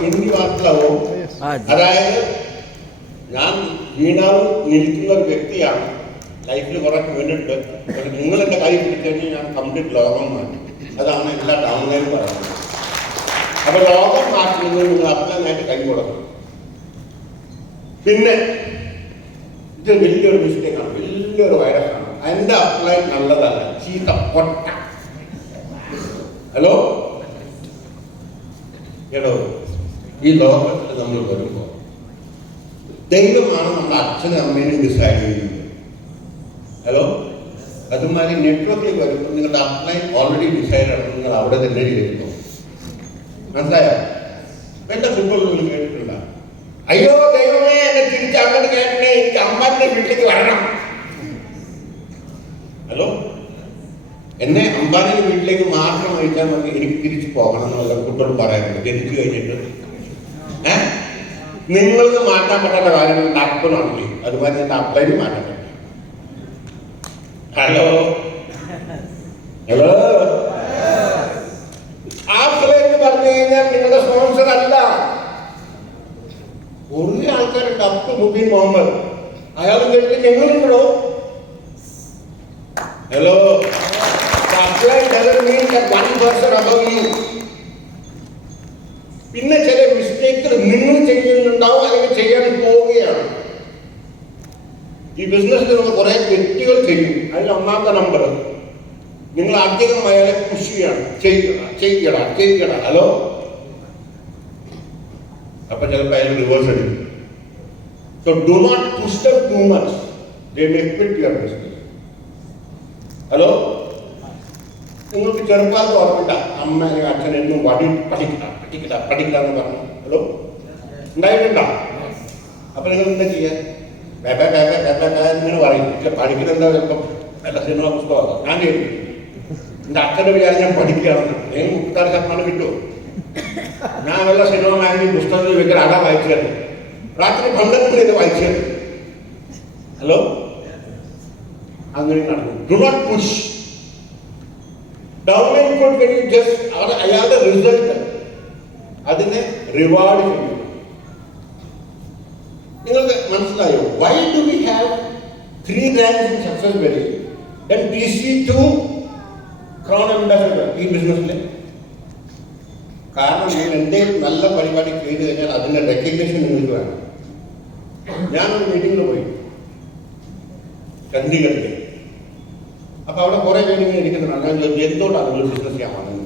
ഹിന്ദി വാർത്തലാവും. അതായത് ഞാൻ വീണാലും ഇരിക്കുന്ന ഒരു വ്യക്തിയാണ്. ലൈഫിൽ കുറെ വീണിട്ട് നിങ്ങൾ എൻ്റെ കൈ പിടിച്ചുകഴിഞ്ഞാൽ ഞാൻ കംപ്ലീറ്റ് ലോകം മാറ്റി. അതാണ് എല്ലാ ഡൗൺലൈനും പറയുന്നത്. അപ്പൊ ലോകം മാറ്റുന്നത് നിങ്ങൾ അപ്ലൈനായിട്ട് കൈ കൊടുക്കണം. പിന്നെ ഇത് വലിയൊരു മിസ്റ്റേക്കാണ്, വലിയൊരു വൈറസാണ്. എൻ്റെ അപ്ലൈൻ നല്ലതല്ല, ചീത്ത പൊട്ട. ഹലോ എടോ, ഈ ലോകത്തിൽ നമ്മൾ വരുമ്പോൾ ദൈവമാണ് നമ്മുടെ അച്ഛനും അമ്മേനും ഡിസൈഡ് ചെയ്യുന്നത്. ഹലോ, അതുമാതിരി നെറ്റ്വർക്കിൽ വരുമ്പോൾ നിങ്ങളുടെ അപ്ലൈൻ ഓൾറെഡി ഡിസൈഡ് ആണ്. നിങ്ങൾ അവിടെ തന്നെ ചെയ്യുന്നു. മനസ്സിലായോ? എന്റെ ഫുട്ബോളിൽ കേട്ടിട്ടുണ്ട, അയ്യോ ദൈവമേ എന്നെ തിരിച്ച് അങ്ങോട്ട് കേട്ടേ, എനിക്ക് അമ്പാന്റെ വീട്ടിലേക്ക് വരണം. ഹലോ, എന്നെ അമ്പാനിയുടെ വീട്ടിലേക്ക് മാത്രം അയച്ചാൽ മതി, എനിക്ക് തിരിച്ചു പോകണം എന്നുള്ള കുട്ടികൾ പറയാറുണ്ട്. ജനിച്ചു കഴിഞ്ഞിട്ട് നിങ്ങൾക്ക് മാറ്റാൻ പറ്റാത്ത കാര്യങ്ങൾ അപ്പനാണെങ്കിൽ അതുമാതിരി എന്റെ അപ്ലൈന് മാറ്റാൻ പറ്റും. ഹലോ ഹലോ, ആപ്ലൈന് പറഞ്ഞു കഴിഞ്ഞാൽ നിങ്ങളുടെ സ്പോൺസർ അല്ല. കുറേ ആൾക്കാരുണ്ട്. അബ്ദുൽ മുബീൻ മുഹമ്മദ്, അയാൾ കേട്ടിട്ട് ഞങ്ങളുണ്ടോ? ഹലോ, പിന്നെ ചില മിസ്റ്റേക്കുകൾ നിങ്ങൾ ചെയ്യുന്നുണ്ടാവും, അല്ലെങ്കിൽ ചെയ്യാൻ പോവുകയാണ്. ഈ ബിസിനസ്സിൽ നിങ്ങൾ കുറെ തെറ്റുകൾ ചെയ്യും. അതിൽ ഒന്നാമത്തെ നമ്പർ, നിങ്ങൾ അധികം അയാളെ പുഷ് ചെയ്യണം. ചെയ്യടാ. ഹലോ, അപ്പൊ ചിലപ്പോൾ അയാൾ റിവേഴ്സ് എടുക്കും. So do not push them too much, they may quit your business. Hello, നിങ്ങൾക്ക് ചെറുപ്പക്കാർക്ക് ഓർമ്മ അമ്മ അല്ലെങ്കിൽ അച്ഛൻ എന്നും വടി പഠിക്കണ്ട എന്ന് പറഞ്ഞു. ഹലോ, ഉണ്ടായിട്ടുണ്ടോ? അപ്പൊ നിങ്ങൾ എന്താ ചെയ്യാ? ഇങ്ങനെ പറയും. പഠിക്കുന്ന എന്താ ചിലപ്പം നല്ല സിനിമ പുസ്തകമാണ്. ഞാൻ കേട്ടു എൻ്റെ അച്ഛൻ്റെ വിചാരം ഞാൻ പഠിക്കുകയാണെന്ന്. എനിക്ക് 36% കിട്ടുമോ? ഞാൻ വല്ല സിനിമ മാഗസിൻ പുസ്തകത്തിൽ വെച്ചാൽ അതാ വായിച്ചത്. രാത്രി 12 മണി വായിച്ചത്. ഹലോ, അങ്ങനെ നടക്കും. Do not push. Downline code കഴിഞ്ഞ് ജസ്റ്റ് അയാളുടെ റിസൾട്ട് അതിനെ റിവാർഡ് ചെയ്യും. നിങ്ങൾക്ക് മനസ്സിലായോ? Why do we have 3 ranks in success value and TC2 crown ambassador ഈ ബിസിനസ്സിൽ? കാരണം നിങ്ങൾ എന്തെങ്കിലും നല്ല പരിപാടി ചെയ്തു കഴിഞ്ഞാൽ അതിന്റെ റെക്കഗ്നേഷൻ നിങ്ങൾക്ക് വേണം. ഞാനൊരു മീറ്റിങ്ങിൽ പോയി ചണ്ഡീഗഡിൽ. അപ്പൊ അവിടെ കുറെ പേര് ഇങ്ങനെ ഇരിക്കുന്നുണ്ട്. ഞാൻ എന്തുകൊണ്ടാണ് നിങ്ങൾ ബിസിനസ് ചെയ്യാൻ വന്നത്?